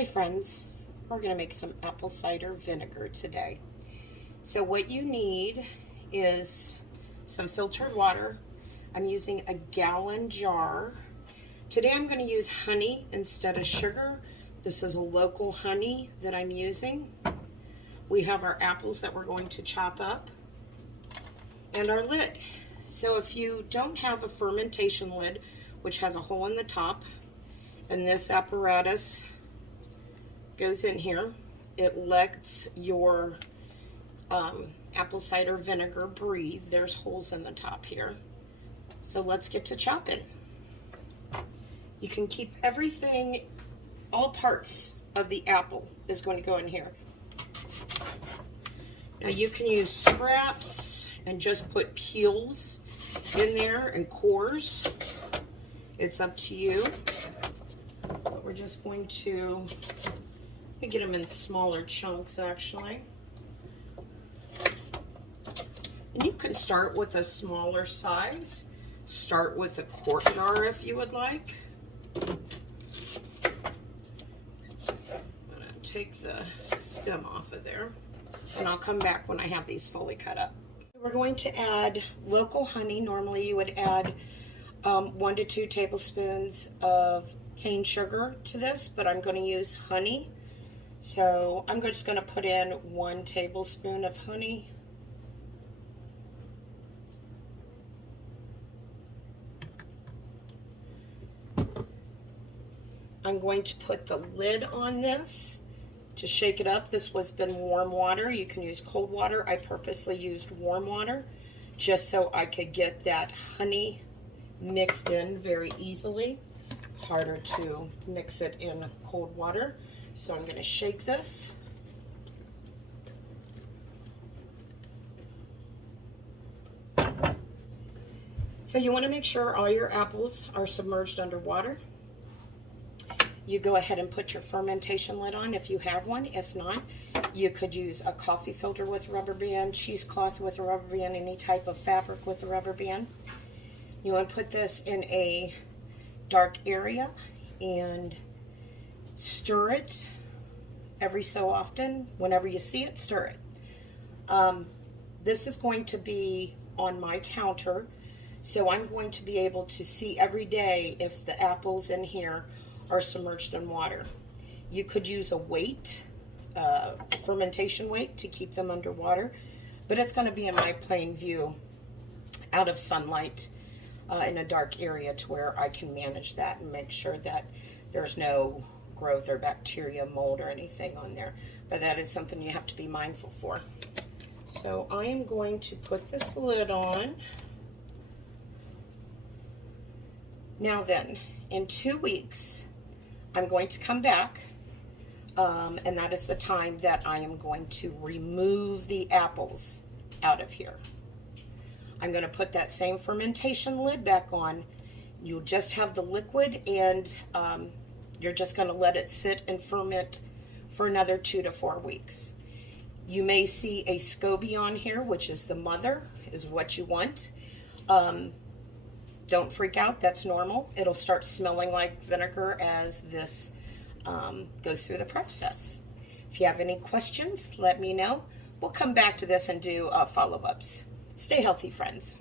Hi friends, we're going to make some apple cider vinegar today. So what you need is some filtered water. I'm using a gallon jar. Today I'm going to use honey instead of sugar. This is a local honey that I'm using. We have our apples that we're going to chop up and our lid. So if you don't have a fermentation lid, which has a hole in the top, and this apparatus goes in here, it lets your apple cider vinegar breathe. There's holes in the top here. So let's get to chopping. You can keep everything, all parts of the apple is going to go in here. Now you can use scraps and just put peels in there and cores. It's up to you. But we're just going to get them in smaller chunks actually. And you can start with a smaller size. Start with a quart jar if you would like. I'm gonna take the stem off of there, and I'll come back when I have these fully cut up. We're going to add local honey. Normally you would add 1 to 2 tablespoons of cane sugar to this, but I'm going to use honey. So I'm just going to put in 1 tablespoon of honey. I'm going to put the lid on this to shake it up. This was been warm water. You can use cold water. I purposely used warm water just so I could get that honey mixed in very easily. It's harder to mix it in cold water. So I'm going to shake this. So you want to make sure all your apples are submerged under water. You go ahead and put your fermentation lid on if you have one. If not, you could use a coffee filter with a rubber band, cheesecloth with a rubber band, any type of fabric with a rubber band. You want to put this in a dark area and stir it every so often. Whenever you see it, stir it. This is going to be on my counter, so I'm going to be able to see every day if the apples in here are submerged in water. You could use a weight, fermentation weight, to keep them underwater, but it's going to be in my plain view out of sunlight in a dark area to where I can manage that and make sure that there's no growth or bacteria, mold, or anything on there. But that is something you have to be mindful for. So I am going to put this lid on. Now then, in 2 weeks, I'm going to come back, and that is the time that I am going to remove the apples out of here. I'm going to put that same fermentation lid back on. You'll just have the liquid, and you're just going to let it sit and ferment for another 2 to 4 weeks. You may see a SCOBY on here, which is the mother, is what you want. Don't freak out, that's normal. It'll start smelling like vinegar as this goes through the process. If you have any questions, let me know. We'll come back to this and do follow-ups. Stay healthy, friends.